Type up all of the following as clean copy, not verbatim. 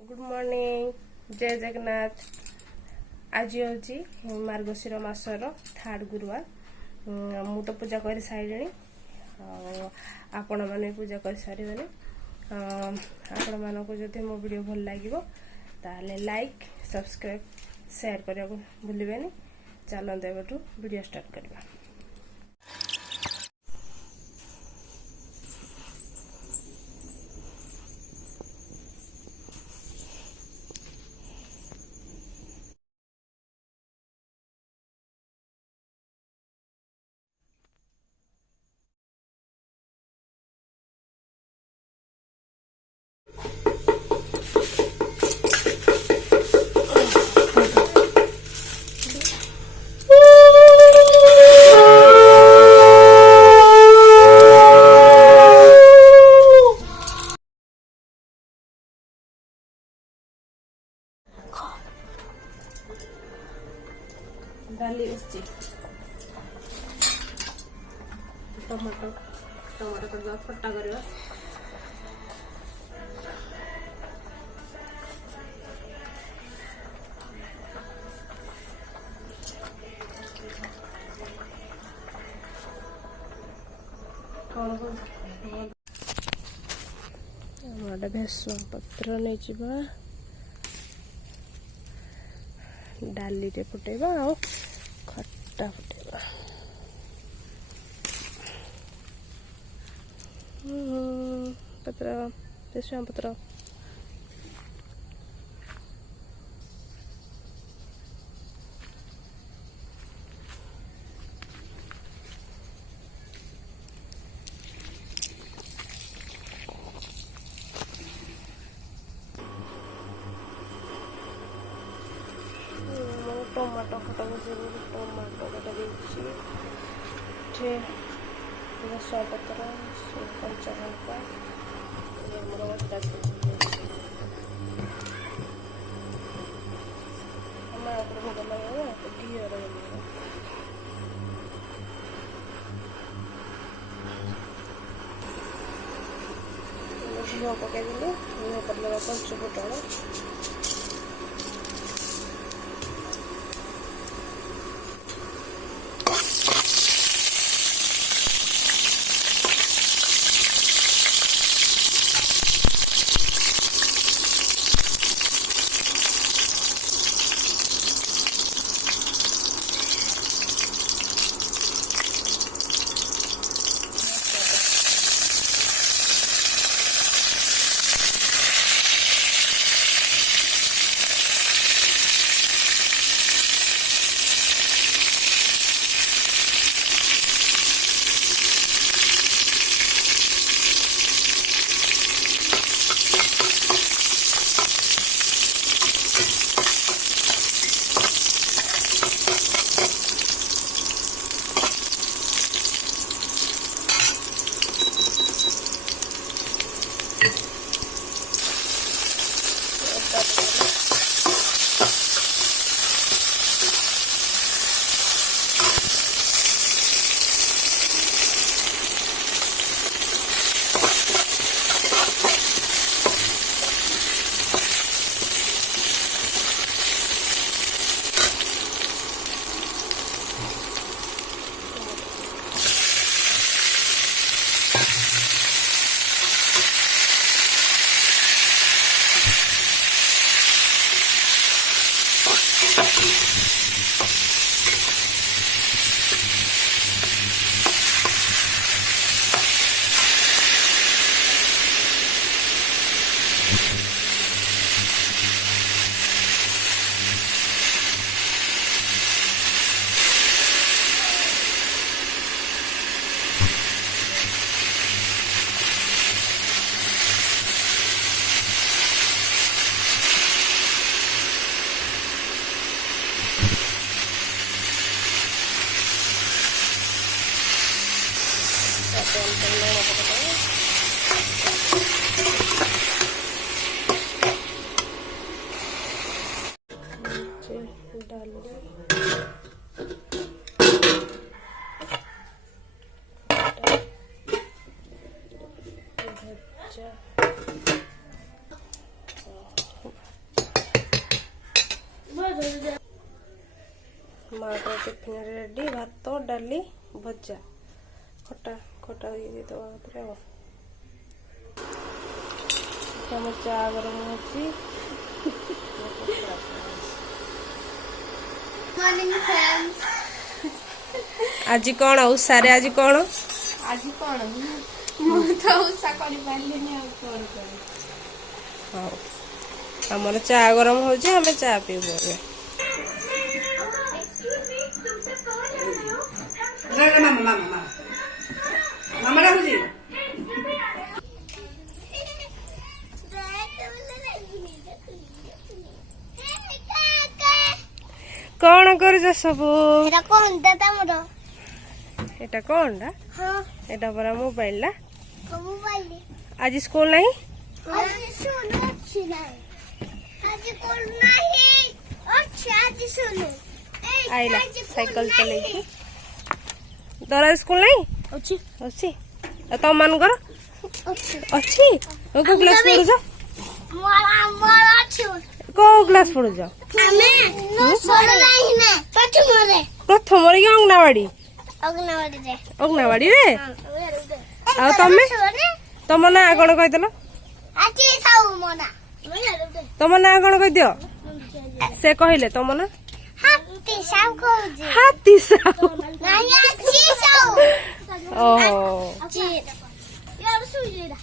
Good morning जय जगन्नाथ। आज हूँ मार्गशीर मासर थर्ड गुरुवार। मु तो पूजा कर सारे आपण मैंने पूजा कर सारे आपण मानक जदि मो वीडियो भल लगे ताले लाइक सब्सक्राइब शेयर करने को भूलें। चलते एवं वीडियो स्टार्ट करवा। डाली टमाटो कर खट्टा करवा। भेसुआ पत्र नहीं जावा डाली रे फुटेबा और खट्टा फुटेबा। पत्र भेसुआ पत्र टमाटो खटा टमाटो कटा भेसुआ पत्र कंचा लंका भोग लगे घीर घी पकईदे घी पर लगा पंच फुटण माँ को टिफिन रेडी भात डाली भजा खटा खटा दे दवा चा गरम होची मॉर्निंग फ्रेंड्स आज कौन उषारे आज कौन मु तो उषा करि पालिनी आ कोन करी हां हमर चा गरम होची हमें चा पीबो मामा राहुजी कौन कर सब एटा कोन दादा मोर एटा कौन डा हां एटा बरा मोबाइल ला मोबाइल आज स्कूल नहीं आज सुनो छी नहीं आज स्कूल नहीं अच्छा आज सुनो आइला साइकिल चले की तोरा स्कूल नहीं अच्छी अच्छी तो मन कर अच्छी अच्छी को क्लास पढ़ु जा मोरा अच्छी को क्लास पढ़ु जा हमें नो सोना नहीं ना प्रथम रे अंगनावाड़ी अग्नवाड़ी रे आ तमे तम ना कोन कहि दलो आजी साउ मोना तम ना कोन कहि दियो से कहिले तम ना हाथी साउ खोजी हाथी साहू नहीं आजी साउ ओहो जी यार सुजीरा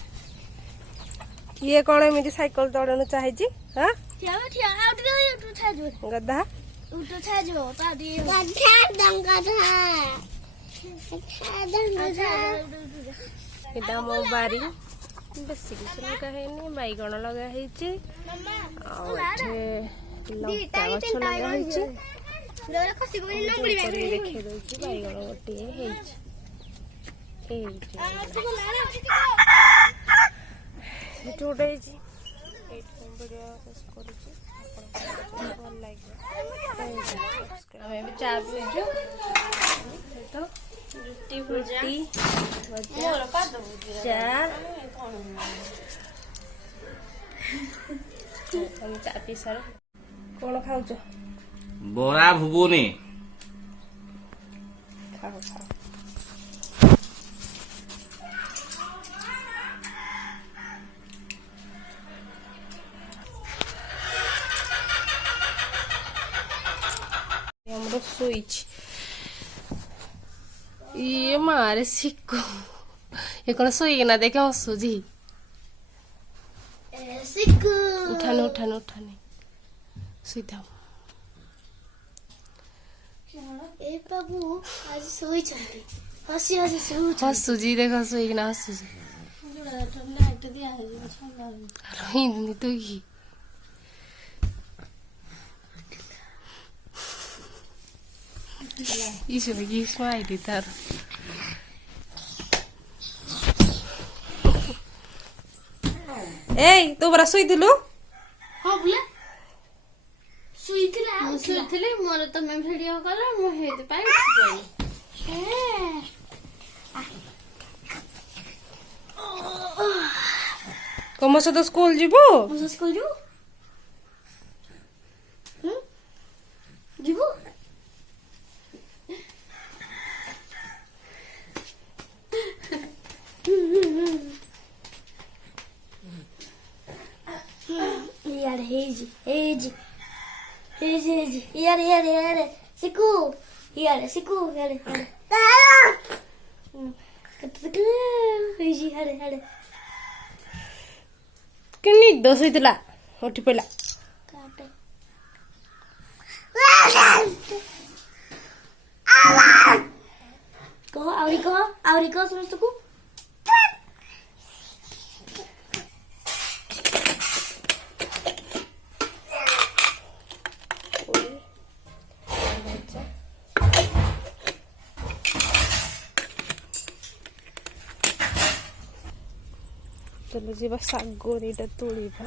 ये कौन एमती साइकिल दौड़न चाहिए हाँ ठिया ठिया आउट उठो छाजो गद्दा उठो छाजो पाडी गद्दा दंगदा एटा मो बारी बेसी किछ लगा हैनी बैगण लगा हैची आ एठे लंका गछ लगा हैची डोरा खसी को नंबड़ी देखे दोची बैगण गोटे हैची हैची छोटे हैची एठे वीडियो करूची भल लागे हमें भी चा पीजु तो रुटी भुजा मोर पाद भुजा हम चा पी सर कोन खाउछ बोरा भुबुनी खाओ खाओ हमरो सुइच ये मारे सिक्को ये कौन सोई ना देखे हसुजी सिक्कू उठाने उठाने उठाने सीधा ए बाबू आज सोई छथि हसी हसी सोई हसुजी देखो सोई ना हसुजी जोड़ा ठंडा एक दिया है छंगा हिंदी तो की Isso aqui smile tar. Ei, tu braço idilu? हां बोले सुईथिले मोर तमे वीडियो कला मो हेत पाई Como se do school jibo? मो स्कूल जू जीबू यार हेज यार सिकू यार हेज यार Kini dos itila. Oti pela. काटे आवरी को समझ तको चलो जी बस सागोरी टा तोड़ी था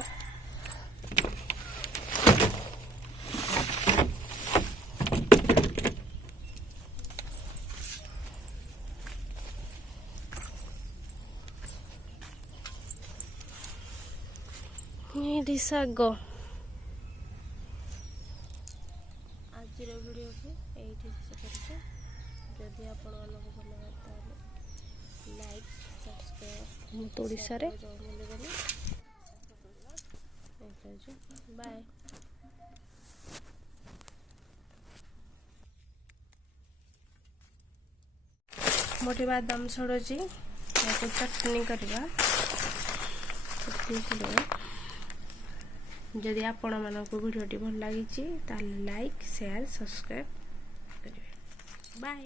ये डी सागो ଆଜିର ଭିଡ଼ିଓକୁ ଏଇଠି ଶେଷ କରୁଛୁ। ଯଦି ଆପଣମାନଙ୍କୁ ଭଲ ଲାଗେ ତାହେଲେ ଲାଇକ୍ ସବସ୍କ୍ରାଇବ୍ ମୁଁ ତ ଓଡ଼ିଶାରେ ଭୁଲିବେନି। ବାଏ। मोटे बादाम छड़ुची चटनी करवा जदि आपण मानक वीडियोटी भल लगी लाइक शेयर सब्सक्राइब करेंगे। बाय।